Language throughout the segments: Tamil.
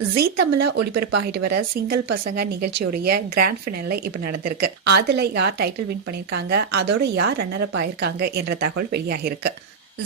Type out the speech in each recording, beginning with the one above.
ஜீ தமிழ்ல ஒளிபரப்பாகிட்டு வர சிங்கிள் பசங்க நிகழ்ச்சியுடைய கிராண்ட் ஃபினாலே இப்ப நடந்திருக்கு. அதுல யார் டைட்டில் வின் பண்ணிருக்காங்க, அதோட யார் ரன்னர் அப் ஆயிருக்காங்க என்ற தகவல் வெளியாகி இருக்கு.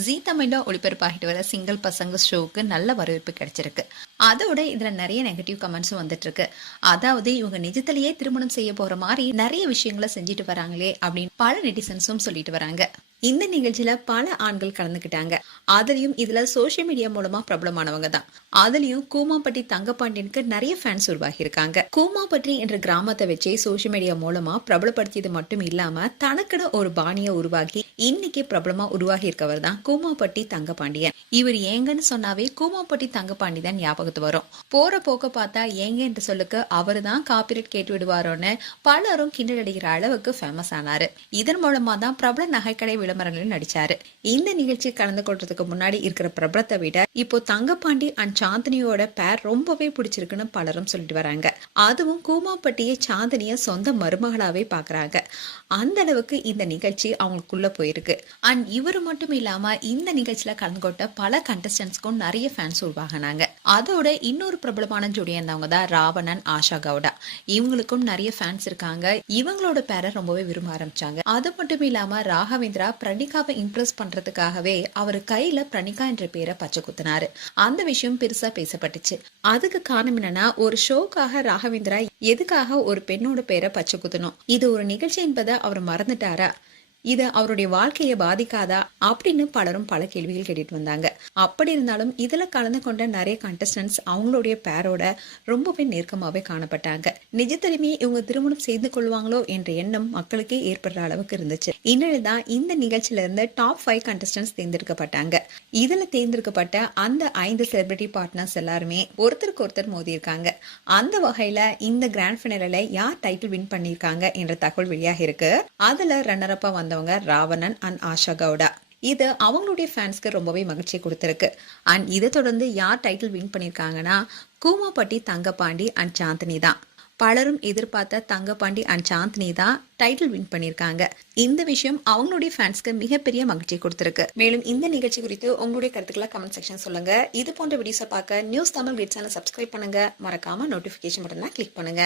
ஜீ தமிழ்ல ஒளிபரப்பாகிட்டு வர சிங்கிள் பசங்க ஷோக்கு நல்ல வரவேற்பு கிடைச்சிருக்கு. அதோட இதுல நிறைய நெகட்டிவ் கமெண்ட்ஸும் வந்துட்டு இருக்கு. அதாவது இவங்க நிஜத்திலேயே திருமணம் செய்ய போற மாதிரி நிறைய விஷயங்களை செஞ்சுட்டு வராங்களே அப்படின்னு பல நெட்டிசன்ஸும் சொல்லிட்டு வராங்க. இந்த நிகழ்ச்சியில பல ஆண்கள் கலந்துக்கிட்டாங்க. அதுலயும் இதுல சோசியல் மீடியா மூலமா பிரபலமானவங்க தான். அதுலயும் கூமாப்பட்டி தங்கப்பாண்டியனுக்கு நிறைய ஃபேன்ஸ் உருவாகி இருக்காங்க. கூமாப்பட்டி என்ற கிராமத்தை வச்சே சோசியல் மீடியா மூலமா பிரபலப்படுத்தியது மட்டும் இல்லாம தனக்குன்னு ஒரு பாணியை உருவாக்கி இன்னைக்கு பிரபலமா உருவாகி இருக்கவர் தான் கூமாப்பட்டி தங்கப்பாண்டியன். இவர் ஏங்கன்னு சொன்னாவே கூமாப்பட்டி தங்கப்பாண்டி தான் ஞாபகத்து வரும். போற போக்க பார்த்தா ஏங்க என்று சொல்லுக்கு அவரு தான் காப்பிரைட் கேட்டு விடுவாரோன்னு பலரும் கிண்டல் அடிக்கிற அளவுக்கு ஃபேமஸ் ஆனாரு. இதன் மூலமா தான் பிரபல நகைக்கடை விளம்பரங்களில் நடிச்சாரு. இந்த நிகழ்ச்சி கலந்து கொள்றதுக்கு முன்னாடி இருக்கிற பிரபலத்தை விட இப்போ தங்கப்பாண்டி அண்ட் சாந்தினியோட பேர் ரொம்பவே பிடிச்சிருக்குன்னு பலரும் சொல்லிட்டு வராங்க. அதுவும் கூமாப்பட்டியை சாந்தினிய சொந்த மருமகளாவே பாக்குறாங்க. அந்த அளவுக்கு இந்த நிகழ்ச்சி அவங்களுக்குள்ள போயிருக்கு. அண்ட் இவரு மட்டும் இல்லாம இந்த நிகழ்ச்சியில கலந்து கொண்ட பல கண்டஸ்டன்ஸ்க்கும் நிறைய ஃபேன்ஸ் உருவாகினாங்க. அதோட இன்னொரு பிரபலமான ஜோடியா இருந்தவங்க தான் ராவணன், ஆஷா கவுடா. இவங்களுக்கும் நிறைய ஃபேன்ஸ் இருக்காங்க. இவங்களோட பேரை ரொம்பவே விரும்ப ஆரம்பிச்சாங்க. அது மட்டும் இல்லாம ராகவேந்திரா பிரணிகாவை இம்ப்ரெஸ் பண்றதுக்காகவே அவர் கையில பிரணிகா என்ற பேரை பச்சை குத்தினாரு. அந்த விஷயம் பெருசா பேசப்பட்டுச்சு. அதுக்கு காரணம் என்னன்னா, ஒரு ஷோக்காக ராகவேந்திரா எதுக்காக ஒரு பெண்ணோட பேரை பச்சை குத்தணும், இது ஒரு நிகழ்ச்சி என்பதை அவர் மறந்துட்டாரா, இது அவருடைய வாழ்க்கையை பாதிக்காதா அப்படின்னு பலரும் பல கேள்விகள் கேட்டுட்டு வந்தாங்க. அப்படி இருந்தாலும் இதுல கலந்து கொண்ட நிறைய கண்டஸ்டன்ஸ் அவங்களுடைய பேரோட ரொம்பவே நெருக்கமாவே காணப்பட்டாங்க. நிஜத்திலுமே இவங்க திருமணம் செய்து கொள்வாங்களோ என்ற எண்ணம் மக்களுக்கே ஏற்படுற அளவுக்கு இருந்துச்சு. இந்நிலைதான் இந்த நிகழ்ச்சியில இருந்து டாப் 5 கண்டஸ்டன்ஸ் தேர்ந்தெடுக்கப்பட்டாங்க. இதுல தேர்ந்தெடுக்கப்பட்ட அந்த 5 செலிபிரிட்டி பார்ட்னர்ஸ் எல்லாருமே ஒருத்தருக்கு ஒருத்தர் மோதி இருக்காங்க. அந்த வகையில இந்த கிராண்ட் ஃபினாலேல யார் டைட்டில் வின் பண்ணிருக்காங்க என்ற தகவல் வெளியாக இருக்கு. அதுல ரன்னர் அப்பா வந்தவங்க ராவணன் அண்ட் ஆஷா கவுடா. இது அவங்களுடைய ஃபேன்ஸ்க்கு ரொம்பவே மகிழ்ச்சி கொடுத்திருக்கு. அண்ட் இதை தொடர்ந்து யார் டைட்டில் வின் பண்ணிருக்காங்கன்னா கூமாப்பட்டி தங்கப்பாண்டி அண்ட் சாந்தினி தான். பலரும் எதிர்பார்த்த தங்கப்பாண்டி அண்ட் சாந்தினி தான் டைட்டில் வின் பண்ணிருக்காங்க. இந்த விஷயம் அவங்களுடைய ஃபேன்ஸ்க்கு மிகப்பெரிய மகிழ்ச்சி கொடுத்திருக்கு. மேலும் இந்த நிகழ்ச்சி குறித்து உங்களுடைய கருத்துக்களை கமெண்ட் செக்ஷன் சொல்லுங்க. இது போன்ற வீடியோஸை பார்க்க நியூஸ் தமிழ் கிளிட்ஸ் சேனலை சப்ஸ்கிரைப் பண்ணுங்க. மறக்காம நோட்டிபிகேஷன் பட்டனை கிளிக் பண்ணுங்க.